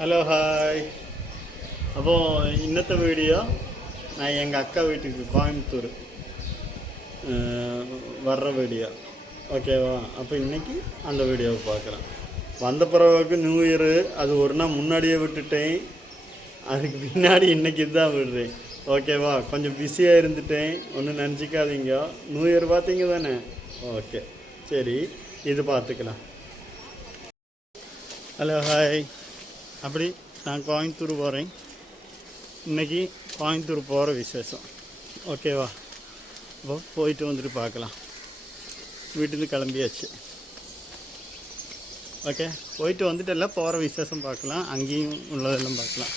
Hello hi. അപ്പോൾ ഇന്നത്തെ video ഞാൻ എங்கள் அக்கா வீட்டுக்கு கோயம்புத்தூர் வர்ற வீடியோ ஓகேவா. அப்போ இன்றைக்கி அந்த வீடியோவை பார்க்கலாம். வந்த பிறகு நியூ இயரு அது ஒரு நாள் முன்னாடியே விட்டுட்டேன், அதுக்கு பின்னாடி இன்றைக்கி தான் விடுறேன் ஓகேவா. கொஞ்சம் பிஸியாக இருந்துட்டேன், ஒன்றும் நினச்சிக்காதீங்க. நியூ இயர் பார்த்தீங்க தானே, ஓகே சரி இது பார்த்துக்கலாம். Hello hi. அப்படி நான் கோயம்புத்தூர் போகிறேன். இன்றைக்கி கோயம்புத்தூர் போகிற விசேஷம் ஓகேவா. அப்போ போயிட்டு வந்துட்டு பார்க்கலாம். வீட்டிலேருந்து கிளம்பியாச்சு ஓகே. போயிட்டு வந்துட்டு எல்லாம் போகிற விசேஷம் பார்க்கலாம், அங்கேயும் உள்ளதெல்லாம் பார்க்கலாம்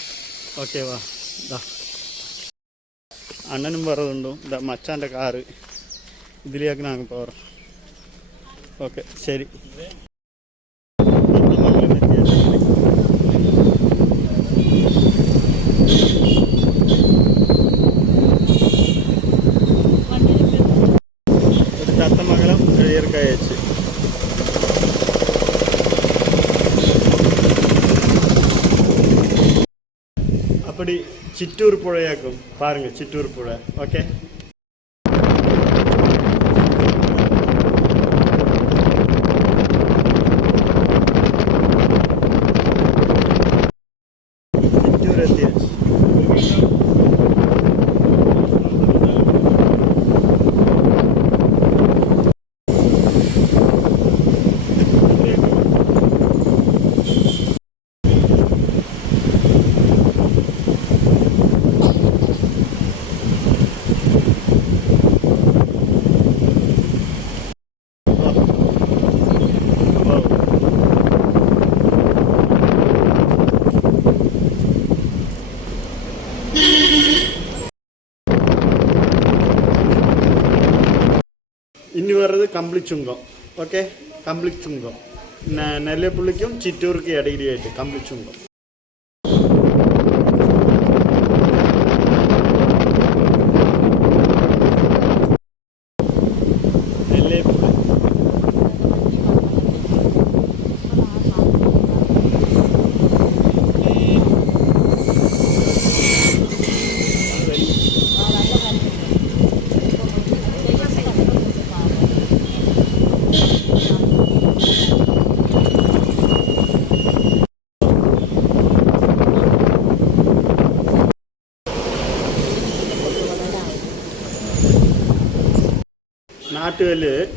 ஓகேவா. இந்தா அண்ணனும் வர்றதுண்டு, இந்த மச்சாண்ட காரு இதுலேயாக்கு நாங்கள் போகிறோம் ஓகே சரி. தத்தமங்கலம் இயற்கையாச்சு. அப்படி சிற்றூர் புழையாக்கும் பாருங்கள், சிற்றூர் புழை ஓகே. சிற்றூர் எத்தியாச்சு. ഇനി വர்றது കമ്പിളിച്ചുങ്കം ഓക്കെ. കമ്പിളിച്ചുങ്കം നെല്ലിപ്പള്ളിക്കും ചിറ്റൂർക്കും ഇടയിലായിട്ട് കമ്പിളിച്ചുങ്കം.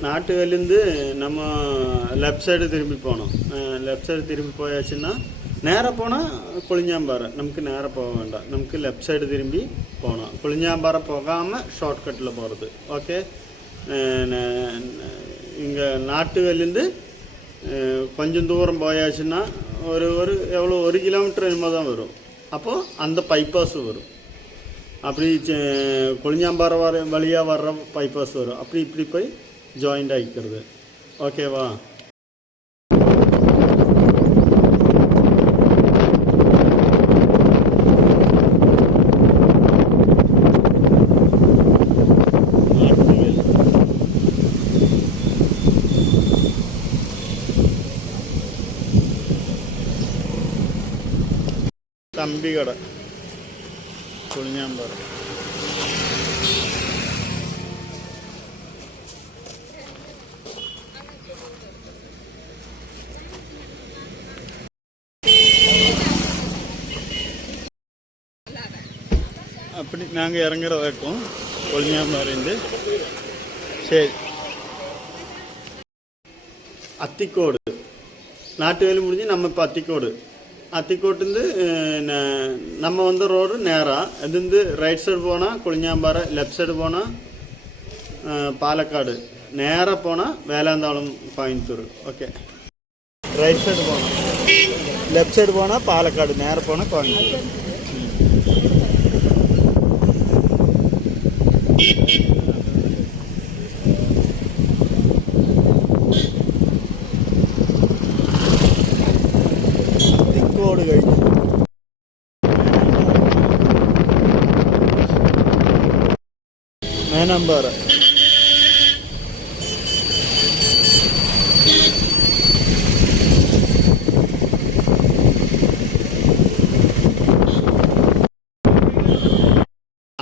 நாட்டுவேலேருந்து நம்ம லெஃப்ட் சைடு திரும்பி போனோம். லெஃப்ட் சைடு திரும்பி போயாச்சுன்னா நேராக போனால் கொளிஞ்சாம்பாறை. நமக்கு நேராக போக வேண்டாம், நமக்கு லெஃப்ட் சைடு திரும்பி போனோம். கொளிஞ்சாம்பாறை போகாமல் ஷார்ட்கட்டில் போகிறது ஓகே. இங்கே நாட்டுவேலேருந்து கொஞ்சம் தூரம் போயாச்சுன்னா ஒரு எவ்வளோ 1 கிலோமீட்டர் என்னமோ தான் வரும். அப்போது அந்த பைபாஸ் வரும். அப்படி கொளிஞ்சாம்பாறை வழியாக வர்ற பைபாஸ் வரும். அப்படி இப்படி போய் ஜாயிண்ட் ஆகிக்கிறது ஓகேவா. തമ്പികട കൊളിഞ്ഞാമ്പാറ. அப்படி நாங்கள் இறங்குற வரைக்கும் கொளிஞ்சாம்பாறைந்து சரி. அத்திக்கோடு நாட்டுவேலி முடிஞ்சு நம்ம இப்போ அத்திக்கோட்டுந்து நம்ம வந்த ரோடு நேராக இதுந்து ரைட் சைடு போனால் கொளிஞ்சாம்பாறை, லெஃப்ட் சைடு போனால் பாலக்காடு, நேராக போனால் Velanthavalam Coimbatore okay. Right side போனால் லெஃப்ட் சைடு போனால் பாலக்காடு, நேராக போனால் கோயம்புத்தூர். അത്തിക്കോട് കഴിഞ്ഞു മേനമ്പാറ.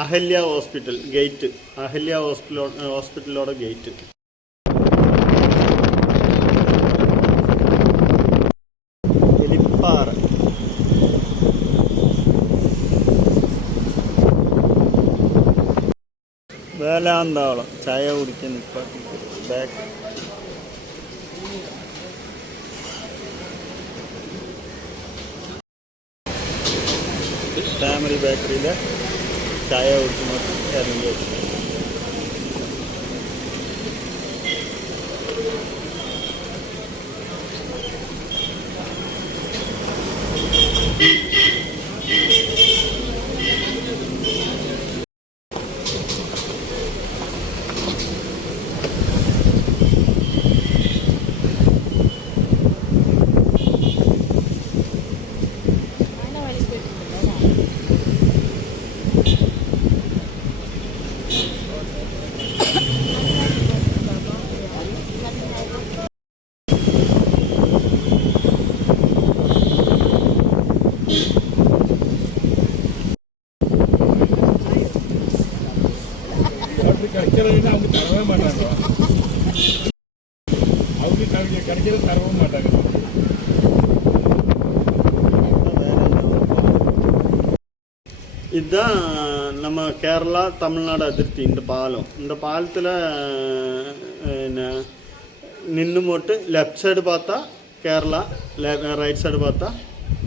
അഹല്യ ഹോസ്പിറ്റൽ ഗേറ്റ്, അഹല്യ ഹോസ്പിറ്റലോടെ ഗേറ്റ്. എലിപ്പാറ. വേലാന്താവളം ചായ കുടിക്കാൻ ബാക്ക്. ഫാമിലി ബേക്കറിയിൽ ചായ കുടിക്കുമ്പോൾ ഇറങ്ങി. கிடைக்கிறதுன்னு அவங்க தரவே மாட்டாங்க. அவங்க கிடைக்கிறது தரவும் மாட்டாங்க. இதுதான் நம்ம கேரளா தமிழ்நாடு அதிர்த்தி. இந்த பாலம், இந்த பாலத்தில் நின்று போட்டு லெஃப்ட் சைடு பார்த்தா கேரளா, ரைட் சைடு பார்த்தா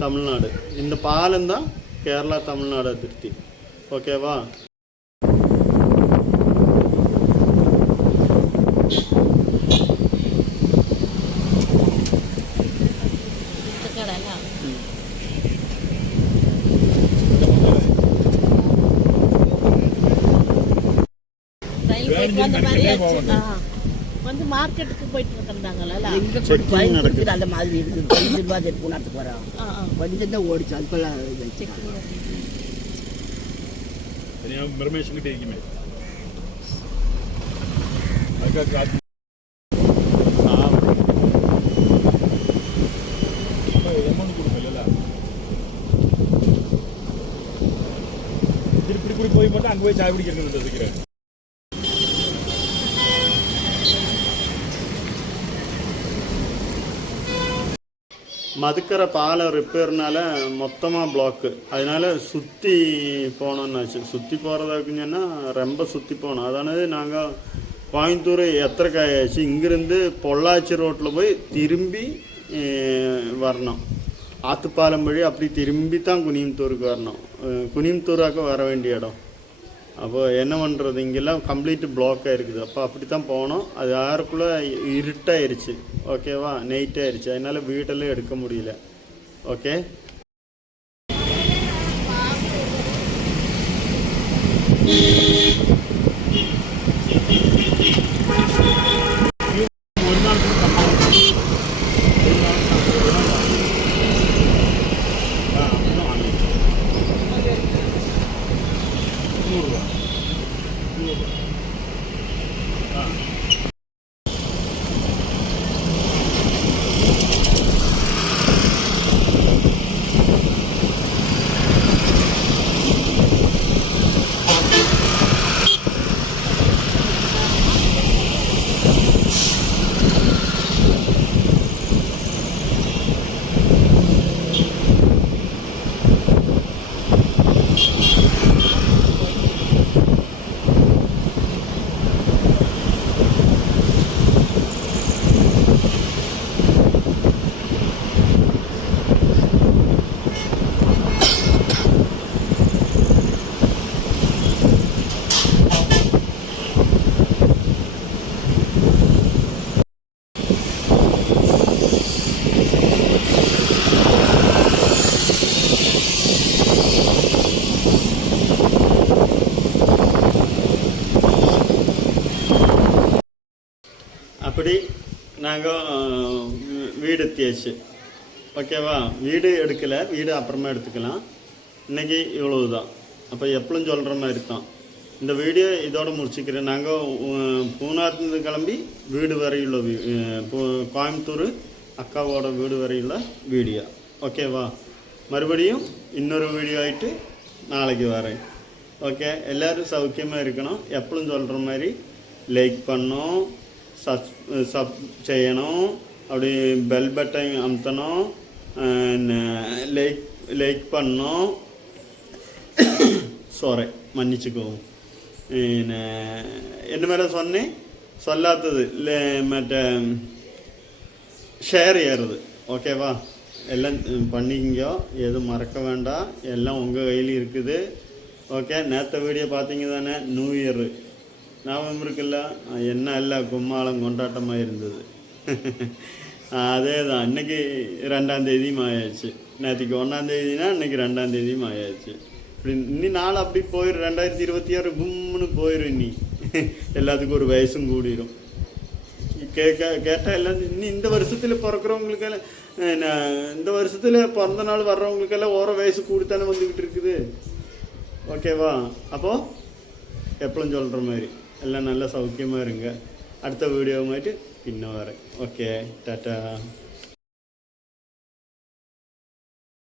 தமிழ்நாடு. இந்த பாலம் தான் கேரளா தமிழ்நாடு அதிர்த்தி. ஓகேவா? வந்து மார்க்கெட்டுக்கு போயிட்டு இருந்தாங்கல்ல, அந்த மாதிரி இருக்குது. பூனாத்து போகிறோம் கொஞ்சம் தான் ஓடிச்சு. அதுக்குள்ள பர்மிஷன் இருக்குமே. திருப்பி போய் மட்டும் அங்கே போய் சாய் பிடிக்கிறேன். மதுக்கரை பாலம் ரிப்பேர்னால மொத்தமாக பிளாக்கு. அதனால் சுற்றி போனோம்னாச்சு. சுற்றி போகிறதாக்குங்கன்னா ரொம்ப சுற்றி போனோம். அதானது நாங்கள் கோயம்புத்தூர் எத்தனைக்காயாச்சு. இங்கேருந்து பொள்ளாச்சி ரோட்டில் போய் திரும்பி வரணும். ஆத்துப்பாலம் வழி அப்படி திரும்பி தான் குனியம்புத்தூருக்கு வரணும். குனியம்புத்தூராக்க வர வேண்டிய இடம். அப்போ என்ன பண்ணுறது, இங்கெல்லாம் கம்ப்ளீட்டு பிளாக்காக இருக்குது. அப்போ அப்படி தான் போனோம். அது யாருக்குள்ளே இருட்டாயிருச்சு. ஓகேவா? நைட் ஆயிடுச்சு. அதனால் வீட்டெல்லாம் எடுக்க முடியல. ஓகே. அப்படி நாங்கள் வீடு எத்தியாச்சு. ஓகேவா? வீடு எடுக்கலை, வீடு அப்புறமா எடுத்துக்கலாம். இன்றைக்கி இவ்வளவு தான். அப்போ எப்பளும் சொல்கிற மாதிரி தான் இந்த வீடியோ இதோடு முடிச்சுக்கிறேன். நாங்கள் பூனாத்துலேருந்து கிளம்பி வீடு வரையுள்ள கோயம்புத்தூர் அக்காவோட வீடு வரையுள்ள வீடியோ. ஓகேவா? மறுபடியும் இன்னொரு வீடியோ ஆகிட்டு நாளைக்கு வரேன். ஓகே, எல்லோரும் சௌக்கியமாக இருக்கணும். எப்பளும் சொல்கிற மாதிரி லைக் பண்ணணும், சப் செய்யணும், அப்படி பெல் பட்டன் அமுத்தணும், லைக் பண்ணணும். சாரி, மன்னிச்சுக்குவோம். என்ன மேலே சொன்னேன் சொல்லாதது மற்ற ஷேர் ஏறுது. ஓகேவா? எல்லாம் பண்ணிக்கங்க, எதுவும் மறக்க வேண்டாம். எல்லாம் உங்கள் கையில் இருக்குது. ஓகே, நேற்று வீடியோ பார்த்தீங்க தானே? நியூ இயரு ஞாபகம் இருக்குல்ல? என்ன எல்லாம் கும்மாளம் கொண்டாட்டமாக இருந்தது. அதே தான். இன்றைக்கி 2ஆம் தேதியும் ஆயாச்சு. நேற்றுக்கு 1ஆம் தேதினா இன்றைக்கி 2ஆம் தேதியும் ஆயாச்சு. இப்படி இன்னி நாள் அப்படி போயிடும். 2026 கும்முன்னு போயிடும். இன்னி எல்லாத்துக்கும் ஒரு வயசும் கூடிடும். கேட்டால் எல்லாம் இன்னும் இந்த வருஷத்தில் பிறக்கிறவங்களுக்கெல்லாம், இந்த வருஷத்தில் பிறந்த நாள் வர்றவங்களுக்கெல்லாம் ஓரோ வயசு கூடித்தானே வந்துக்கிட்டு இருக்குது. ஓகேவா? அப்போது எப்பளும் சொல்கிற மாதிரி எல்லாம் நல்லா சௌக்கியமாக இருங்க. அடுத்த வீடியோ மாதிரி பின்ன வரேன். Okay, tata.